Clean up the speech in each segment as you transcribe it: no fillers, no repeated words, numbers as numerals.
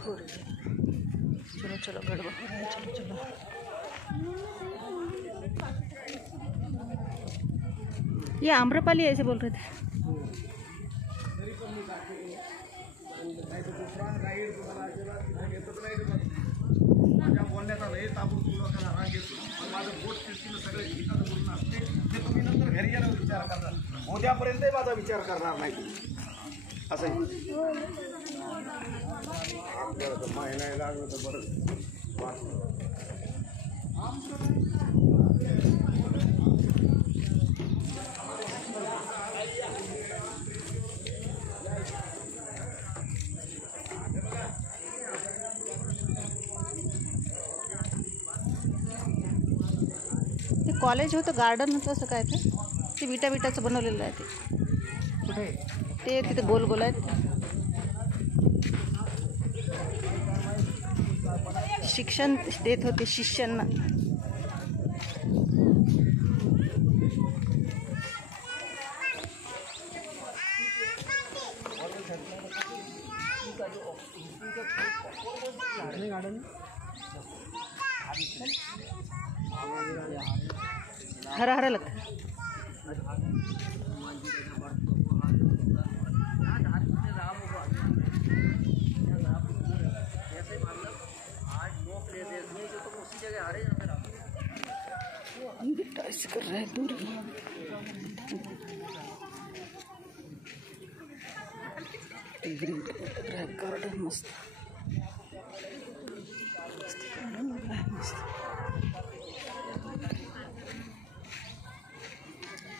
हो रही है। चलो चलो गड़बड़ हो रहा है, चलो चलो। ये आम्रपाली ऐसे बोल रहे थे। माझ्या बोलण्याचा लय ताबडतोब लोकांना राग येतो, पण माझं बोट शिस्तीनं सगळं गीताचं बोलणं असते ते तुम्ही नंतर घरी गेल्यावर विचार करणार, उद्यापर्यंतही माझा विचार करणार नाही असं आपल्याला तर महिना लागलं तर बरं ते कॉलेज होतं, गार्डन होतं असं काय ते विटाचं बनवलेलं आहे ते. कुठे ते तिथे गोल गोल आहेत. शिक्षण देत होते शिष्यांना. हरा हरा लगता है. टच कर रहा है दूर. ग्रीन लग रहा है गार्डन मस्त.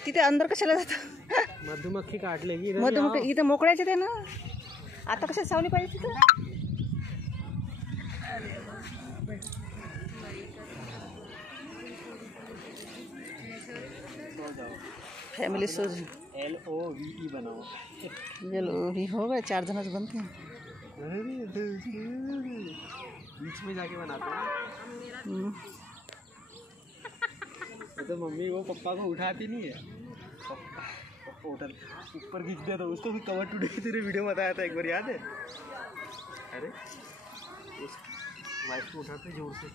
तिथे अंदर कशाला जातं? मधुमक्खी काटले की मधुमक्खी इथं मोकळ्याचे ते ना. आता कशा सावली पाहिजे तिथं? फैमिली सोच LOVE बनाओ. LOVE हो गए, 4 जन बनते हैं. बीच में जाके बनाते हैं. तो मम्मी वो पप्पा को उठाती नहीं है. पप्पा उठा ऊपर खींच दिया तो उसको भी कवर टूटे की तेरे वीडियो बताया था एक बार, याद है? अरे उस वाइफ को उठाते जोर से.